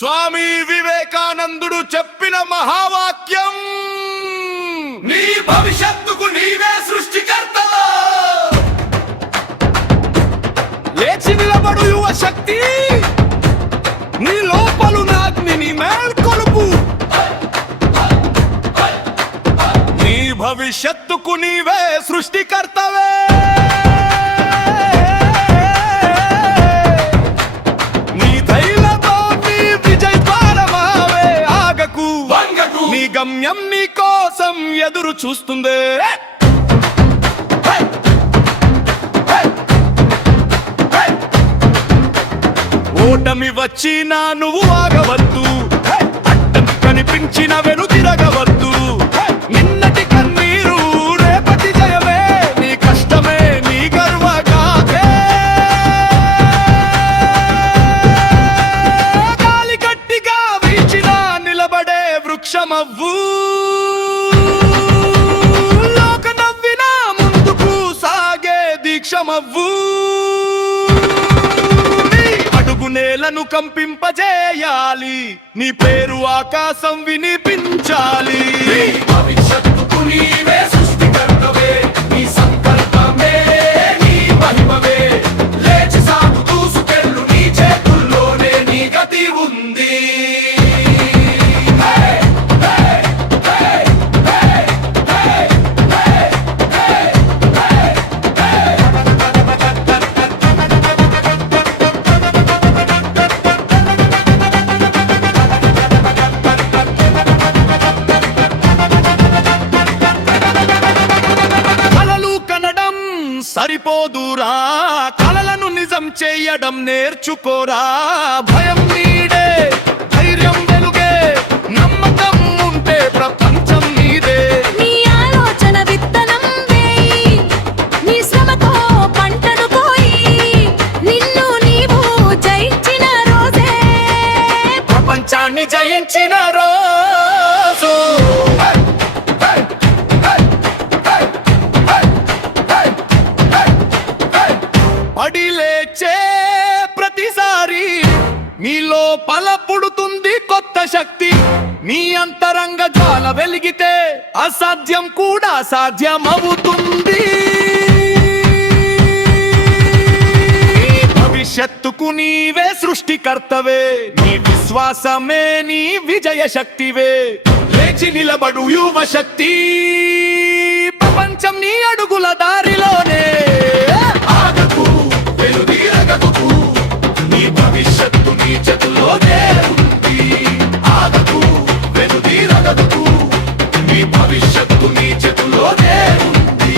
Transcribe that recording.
స్వామి వివేకానందుడు చెప్పిన మహావాక్యం, నీ భవిష్యత్తుకు నీవే సృష్టికర్తవా. లేచి నిలబడు యువ శక్తి, నీ లోపలున్న అగ్నిని మేల్కొలుపు. నీ భవిష్యత్తుకు నీవే సృష్టికర్తవే. నీ గమ్యం నీ కోసం ఎదురు చూస్తుంది. ఓటమి వచ్చినా నువ్వు ఆగవద్దు, అడ్డం కనిపించిన వెనుతిరగవద్దు. నిన్నటి కన్నీరు రేపటి జయమే, నీ కష్టమే నీ గర్వగాథే. గాలి గట్టిగా వీచినా నిలబడే వృక్షమవ్వు, లోక నవ్వినా ముందుకు సాగే దీక్షమవ్వు. నీ అడుగు నేలను కంపింపజేయాలి, నీ పేరు ఆకాశం వినిపించాలి. భవిష్యత్తుకు నీవే సృష్టికర్తవే, నీ సంకల్పమే నీ మహిమవే. లేచి సాగు దూసుకెళ్ళు, నీ చేతుల్లోనే నీ గతి ఉంది. సరిపోదురా, కలలను నిజం చేయడం నేర్చుకోరా. భయం నీడే, ధైర్యం వెలుగే, నమ్మకం ఉంటే ప్రపంచం నీదే. నీ ఆలోచన విత్తనం వేయి, నీ శ్రమతో పంటను కోయి. నిన్ను నీవు జయించిన రోజే ప్రపంచాన్ని జయించిన రోజు. పడి లేచే ప్రతిసారి నీలో పుడుతుంది కొత్త శక్తి. నీ అంతరంగ జ్వాల వెలిగితే అసాధ్యం కూడా సాధ్యమవుతుంది. భవిష్యత్తుకు నీవే సృష్టికర్తవే, నీ విశ్వాసమే నీ విజయ శక్తివే. లేచి నిలబడు యువ శక్తి, ప్రపంచం నీ అడుగుల దారిలోనే. ఆగకు, వెనుదిరగకు, నీ భవిష్యత్తు నీ చేతుల్లోనే ఉంది. ఆగకు, వెనుదిరగకు, నీ భవిష్యత్తు నీ చేతుల్లోనే ఉంది.